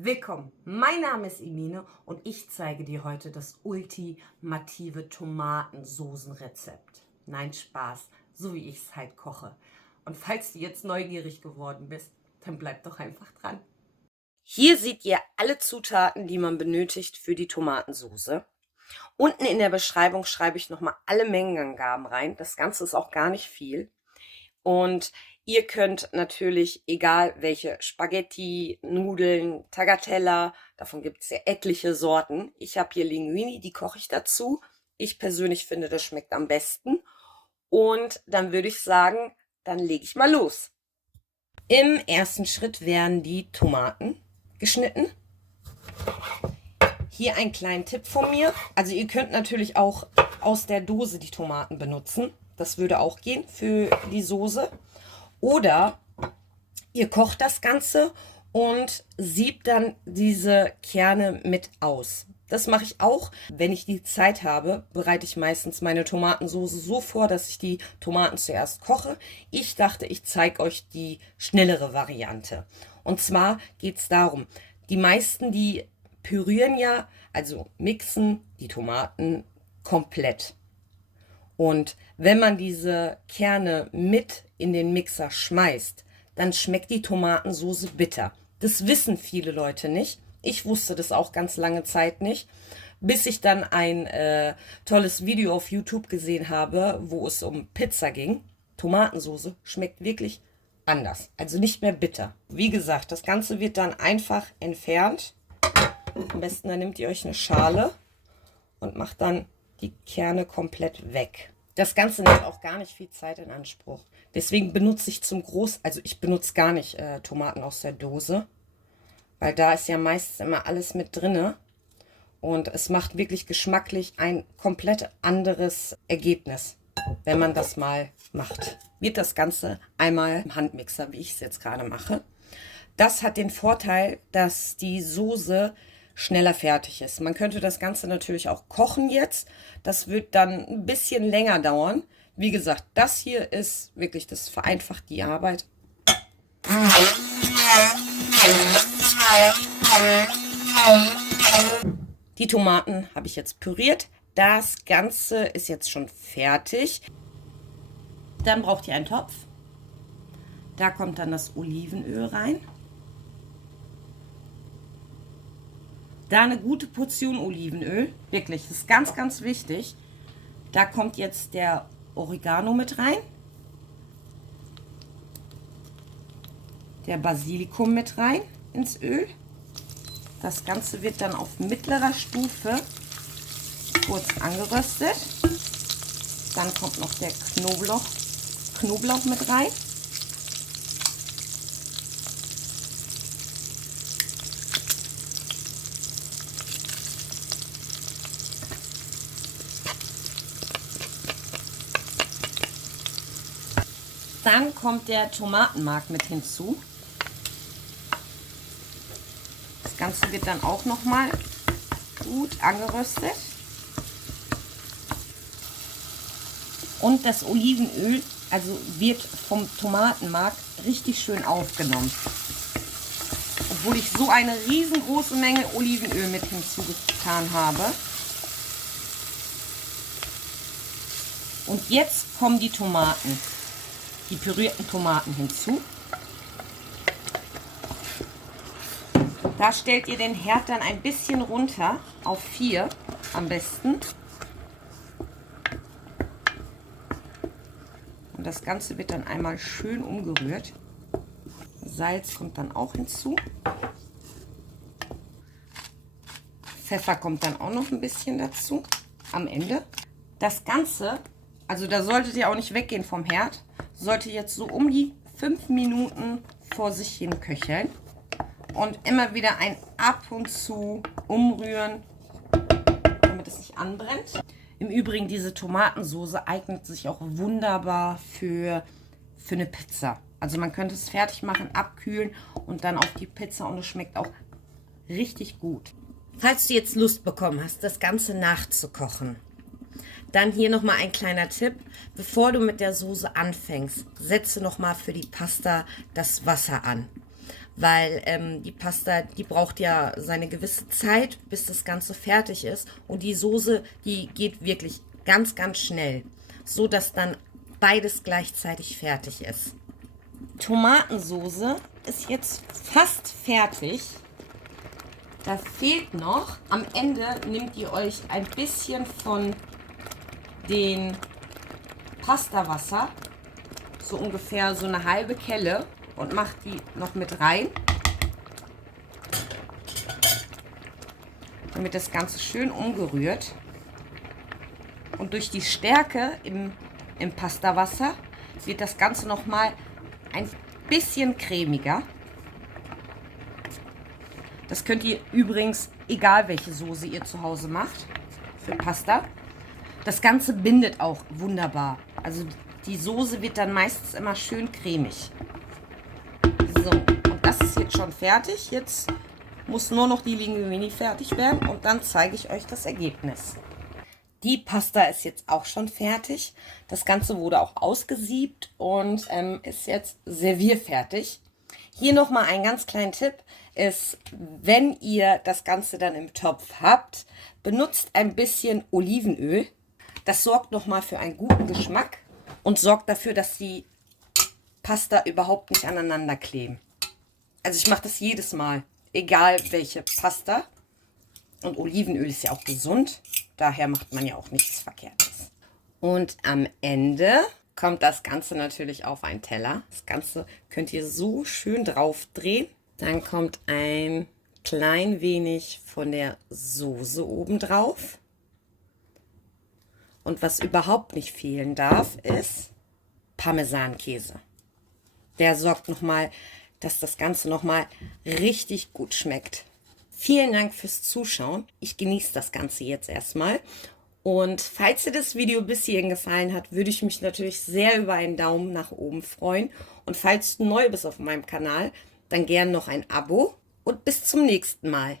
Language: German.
Willkommen, mein Name ist Emine und ich zeige dir heute das ultimative Tomatensoßenrezept. Nein, Spaß, so wie ich es halt koche. Und falls du jetzt neugierig geworden bist, dann bleib doch einfach dran. Hier seht ihr alle Zutaten, die man benötigt für die Tomatensoße. Unten in der Beschreibung schreibe ich nochmal alle Mengenangaben rein. Das Ganze ist auch gar nicht viel. Und ihr könnt natürlich, egal welche Spaghetti, Nudeln, Tagliatella, davon gibt es ja etliche Sorten. Ich habe hier Linguini, die koche ich dazu. Ich persönlich finde, das schmeckt am besten. Und dann würde ich sagen, dann lege ich mal los. Im ersten Schritt werden die Tomaten geschnitten. Hier ein kleiner Tipp von mir. Also ihr könnt natürlich auch aus der Dose die Tomaten benutzen. Das würde auch gehen für die Soße. Oder ihr kocht das Ganze und siebt dann diese Kerne mit aus. Das mache ich auch. Wenn ich die Zeit habe, bereite ich meistens meine Tomatensoße so vor, dass ich die Tomaten zuerst koche. Ich dachte, ich zeige euch die schnellere Variante. Und zwar geht es darum, die meisten, die pürieren ja, also mixen die Tomaten komplett. Und wenn man diese Kerne mit in den Mixer schmeißt, dann schmeckt die Tomatensoße bitter. Das wissen viele Leute nicht. Ich wusste das auch ganz lange Zeit nicht, bis ich dann ein tolles Video auf YouTube gesehen habe, wo es um Pizza ging. Tomatensoße schmeckt wirklich anders, also nicht mehr bitter. Wie gesagt, das Ganze wird dann einfach entfernt. Am besten dann nehmt ihr euch eine Schale und macht dann die Kerne komplett weg. Das Ganze nimmt auch gar nicht viel Zeit in Anspruch. Deswegen benutze ich also ich benutze gar nicht Tomaten aus der Dose, weil da ist ja meistens immer alles mit drinne und es macht wirklich geschmacklich ein komplett anderes Ergebnis, wenn man das mal macht. Wird das Ganze einmal im Handmixer, wie ich es jetzt gerade mache. Das hat den Vorteil, dass die Soße schneller fertig ist. Man könnte das Ganze natürlich auch kochen jetzt. Das wird dann ein bisschen länger dauern. Wie gesagt, das hier ist wirklich, das vereinfacht die Arbeit. Die Tomaten habe ich jetzt püriert. Das Ganze ist jetzt schon fertig. Dann braucht ihr einen Topf. Da kommt dann das Olivenöl rein. Da eine gute Portion Olivenöl, wirklich, das ist ganz, ganz wichtig. Da kommt jetzt der Oregano mit rein, der Basilikum mit rein ins Öl. Das Ganze wird dann auf mittlerer Stufe kurz angeröstet. Dann kommt noch der Knoblauch mit rein. Dann kommt der Tomatenmark mit hinzu. Das Ganze wird dann auch noch mal gut angeröstet. Und das Olivenöl, also wird vom Tomatenmark richtig schön aufgenommen. Obwohl ich so eine riesengroße Menge Olivenöl mit hinzugetan habe. Und jetzt kommen die Tomaten. Die pürierten Tomaten hinzu. Da stellt ihr den Herd dann ein bisschen runter, auf 4 am besten. Und das Ganze wird dann einmal schön umgerührt. Salz kommt dann auch hinzu. Pfeffer kommt dann auch noch ein bisschen dazu am Ende. Das Ganze, also da solltet ihr auch nicht weggehen vom Herd, sollte jetzt so um die 5 Minuten vor sich hin köcheln und immer wieder ein ab und zu umrühren, damit es nicht anbrennt. Im Übrigen, diese Tomatensoße eignet sich auch wunderbar für eine Pizza. Also man könnte es fertig machen, abkühlen und dann auf die Pizza und es schmeckt auch richtig gut. Falls du jetzt Lust bekommen hast, das Ganze nachzukochen, dann hier nochmal ein kleiner Tipp. Bevor du mit der Soße anfängst, setze nochmal für die Pasta das Wasser an. weil die Pasta, die braucht ja seine gewisse Zeit, bis das Ganze fertig ist. Und die Soße, die geht wirklich ganz, ganz schnell, so dass dann beides gleichzeitig fertig ist. Tomatensoße ist jetzt fast fertig. Da fehlt noch, am Ende nehmt ihr euch ein bisschen von den Pastawasser, so ungefähr so eine halbe Kelle, und macht die noch mit rein, damit das Ganze schön umgerührt. Und durch die Stärke im Pastawasser wird das Ganze noch mal ein bisschen cremiger. Das könnt ihr übrigens, egal welche Soße ihr zu Hause macht, für Pasta. Das Ganze bindet auch wunderbar. Also die Soße wird dann meistens immer schön cremig. So, und das ist jetzt schon fertig. Jetzt muss nur noch die Linguine fertig werden und dann zeige ich euch das Ergebnis. Die Pasta ist jetzt auch schon fertig. Das Ganze wurde auch ausgesiebt und ist jetzt servierfertig. Hier nochmal ein ganz kleiner Tipp ist, wenn ihr das Ganze dann im Topf habt, benutzt ein bisschen Olivenöl. Das sorgt nochmal für einen guten Geschmack und sorgt dafür, dass die Pasta überhaupt nicht aneinander kleben. Also ich mache das jedes Mal, egal welche Pasta. Und Olivenöl ist ja auch gesund, daher macht man ja auch nichts Verkehrtes. Und am Ende kommt das Ganze natürlich auf einen Teller. Das Ganze könnt ihr so schön drauf drehen. Dann kommt ein klein wenig von der Soße oben drauf. Und was überhaupt nicht fehlen darf, ist Parmesankäse. Der sorgt nochmal, dass das Ganze nochmal richtig gut schmeckt. Vielen Dank fürs Zuschauen. Ich genieße das Ganze jetzt erstmal. Und falls dir das Video bis hierhin gefallen hat, würde ich mich natürlich sehr über einen Daumen nach oben freuen. Und falls du neu bist auf meinem Kanal, dann gern noch ein Abo und bis zum nächsten Mal.